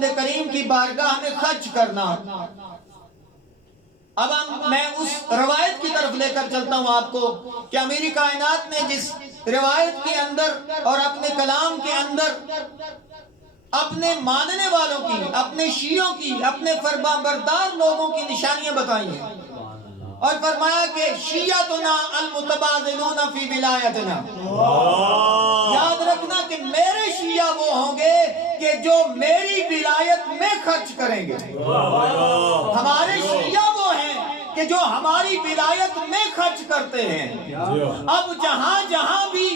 خداوند کریم کی بارگاہ میں خرچ کرنا۔ اب میں اس روایت کی طرف لے کر چلتا ہوں آپ کو کہ امیر کائنات نے جس روایت کے اندر اور اپنے کلام کے اندر اپنے ماننے والوں کی، اپنے شیعوں کی، اپنے فرمانبردار لوگوں کی نشانیاں بتائی ہیں، اور فرمایا کہ شیعتنا المتبادلون فی ولایتنا، یاد رکھنا کہ میرے شیعہ وہ ہوں گے کہ جو میری ولایت میں خرچ کریں گے۔ ہمارے شیعہ وہ ہیں کہ جو ہماری ولایت میں خرچ کرتے ہیں۔ اب جہاں جہاں بھی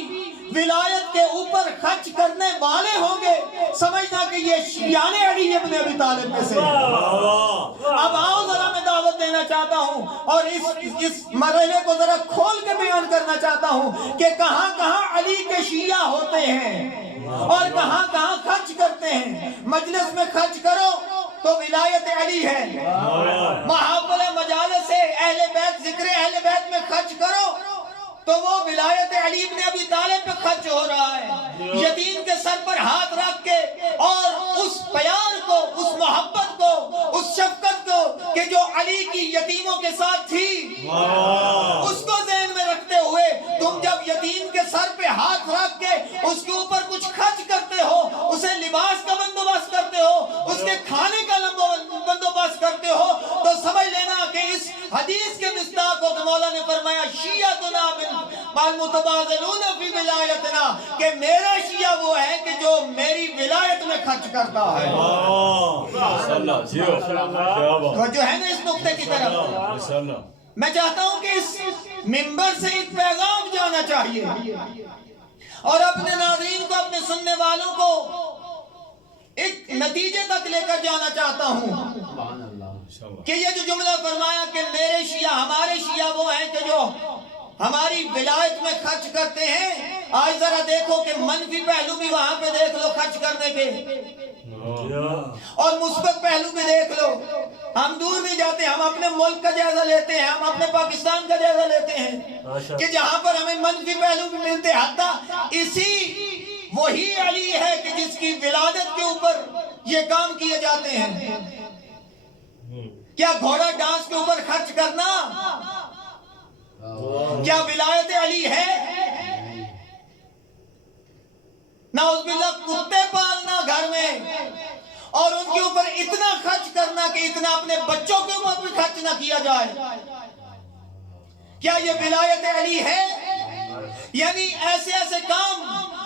ولایت کے اوپر خرچ کرنے والے ہوں گے، سمجھنا کہ یہ شیعان علی ابن ابی طالب میں سے۔ اب آؤ ذرا میں دعوت دینا چاہتا ہوں اور اس مرحلے کو ذرا کھول کے بیان کرنا چاہتا ہوں کہ کہاں کہاں علی کے شیعہ ہوتے ہیں اور کہاں کہاں خرچ کرتے ہیں۔ مجلس میں خرچ کرو تو ولایت علی ہے، محافل مجالس سے اہل بیت، ذکر اہل بیت میں خرچ کرو تو وہ ولایت علی ابن ابی طالب پہ خرچ ہو رہا ہے۔ یتیم کے سر پر ہاتھ رکھ کے اور اس پیار کو، اس محبت کو، اس شفقت کو کہ جو علی کی یتیموں کے ساتھ تھی، اس کو ذہن میں رکھتے ہوئے تم جب یتیم کے سر پہ ہاتھ رکھ کے اس کے اوپر کچھ خرچ کرتے ہو، اسے لباس کا بندوبست کرتے ہو، اس کے کھانے کا بندوبست کرتے ہو، تو سمجھ لینا کہ اس حدیث کے مصداق کو کہ مولا نے فرمایا شیعتنا المتبادلون فی ولایتنا، کہ میرا شیعہ وہ ہے کہ جو میری ولایت میں خرچ کرتا ہے۔ تو جو ہے نا اس نقطے کی طرف میں چاہتا ہوں کہ اس منبر سے ایک پیغام جانا چاہیے اور اپنے ناظرین کو، اپنے سننے والوں کو ایک نتیجے تک لے کر جانا چاہتا ہوں کہ یہ جو جملہ فرمایا کہ میرے شیعہ، ہمارے شیعہ وہ ہیں کہ جو ہماری ولایت میں خرچ کرتے ہیں۔ آج ذرا دیکھو کہ منفی پہلو بھی وہاں پہ دیکھ لو خرچ کرنے کے، اور مثبت پہلو بھی دیکھ لو۔ ہم دور نہیں جاتے، ہم اپنے ملک کا جائزہ لیتے ہیں، ہم اپنے پاکستان کا جائزہ لیتے ہیں کہ جہاں پر ہمیں منفی پہلو بھی ملتے ہیں۔ حتیٰ اسی وہی علی ہے کہ جس کی ولادت کے اوپر یہ کام کیے جاتے ہیں۔ کیا گھوڑا ڈانس کے اوپر خرچ کرنا کیا ولایت علی ہے؟ نعوذ باللہ کتے پالنا گھر میں اور ان کے اوپر اتنا خرچ کرنا کہ اتنا اپنے بچوں کے اوپر بھی خرچ نہ کیا جائے، کیا یہ ولایت علی ہے؟ یعنی ایسے ایسے کام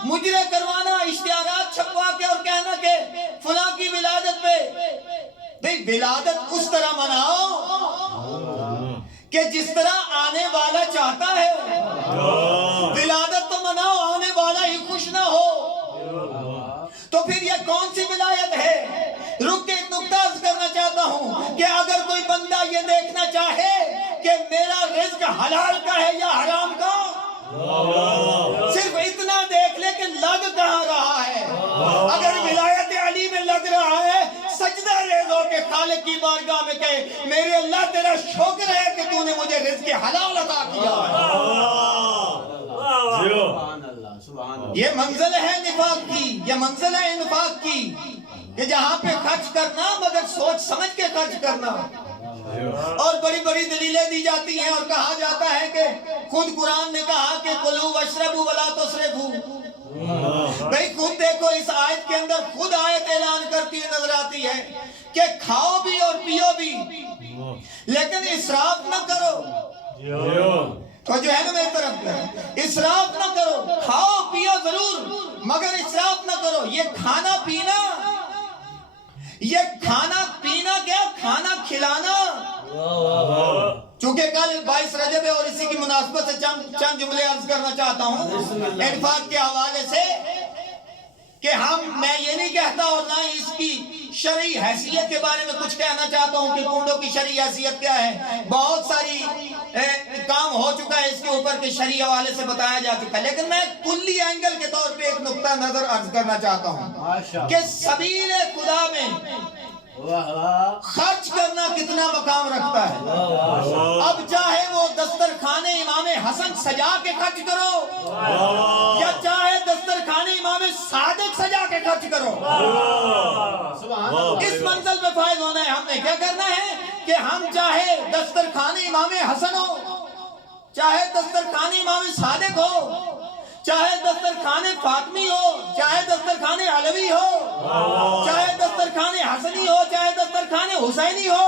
مجرے کروانا، اشتہارات چھپوا کے اور کہنا کہ فلاں کی ولادت پہ، بھئی ولادت اس طرح مناؤ کہ جس طرح آنے والا چاہتا ہے۔ ولادت تو مناؤ، آنے والا ہی خوش نہ ہو، تو پھر یہ کون سی ولایت ہے؟ رک کے ایک نقطہ عرض کرنا چاہتا ہوں کہ اگر کوئی بندہ یہ دیکھنا چاہے کہ میرا رزق حلال کا ہے یا حرام کا، صرف اتنا دیکھ لے کہ لگ کہاں رہا ہے۔ اگر ولایت علی میں لگ رہا ہے، سجدہ ریز ہو کے خالق کی بارگاہ میں کہے میرے اللہ تیرا شکر ہے کہ تو نے مجھے رزق حلال عطا کیا ہے۔ یہ منزل ہے نفاق کی، یہ منزل ہے انفاق کی کہ جہاں پہ خرچ کرنا مگر سوچ سمجھ کے خرچ کرنا۔ اور بڑی بڑی دلیلیں دی جاتی ہیں اور کہا جاتا ہے کہ خود قرآن نے کہا کہ کلوا واشربوا ولا تسرفوا۔ بھئی خود دیکھو اس آیت کے اندر خود آیت اعلان کرتی ہوئی نظر آتی ہے کہ کھاؤ بھی اور پیو بھی لیکن اسراف نہ کرو۔ تو جو ہے نا میری طرف کا اسراف نہ کرو، کھاؤ پیو ضرور مگر اسراف نہ کرو۔ یہ کھانا پینا کیا، کھانا کھلانا۔ چونکہ کل 22 رجب ہے اور اسی کی مناسبت سے چند جملے عرض کرنا چاہتا ہوں انفاق کے حوالے سے کہ میں یہ نہیں کہتا اور نہ اس کی شرعی حیثیت کے بارے میں کچھ کہنا چاہتا ہوں کہ کنڈوں کی شرعی حیثیت کیا ہے۔ بہت ساری کام ہو چکا ہے اس کے اوپر کہ شرعی حوالے سے بتایا جا چکا ہے، لیکن میں کلی اینگل کے طور پہ ایک نقطہ نظر عرض کرنا چاہتا ہوں کہ سبیل خدا میں خرچ کرنا کتنا مقام رکھتا ہے۔ اب چاہے وہ دسترخوان امام حسن سجا کے خرچ کرو یا چاہے دسترخوان امام صادق سجا کے خرچ کرو، ہم نے کیا کرنا ہے کہ ہم چاہے دسترخوان امام حسن ہو، چاہے دسترخوان امام صادق ہو، چاہے دسترخوان فاطمی ہو، چاہے دسترخوان علوی ہو، چاہے دسترخوان حسنی ہو، چاہے دسترخوان حسینی ہو،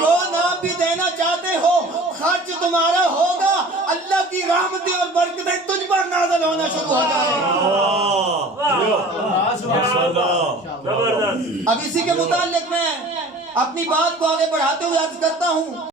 جو نام بھی دینا چاہتے ہو، خرچ تمہارا ہوگا، اللہ کی رحمتیں اور برکتیں تجھ پر نازل ہونا شروع ہو جائے۔ اب اسی کے متعلق میں اپنی بات کو آگے بڑھاتے ہوئے عرض کرتا ہوں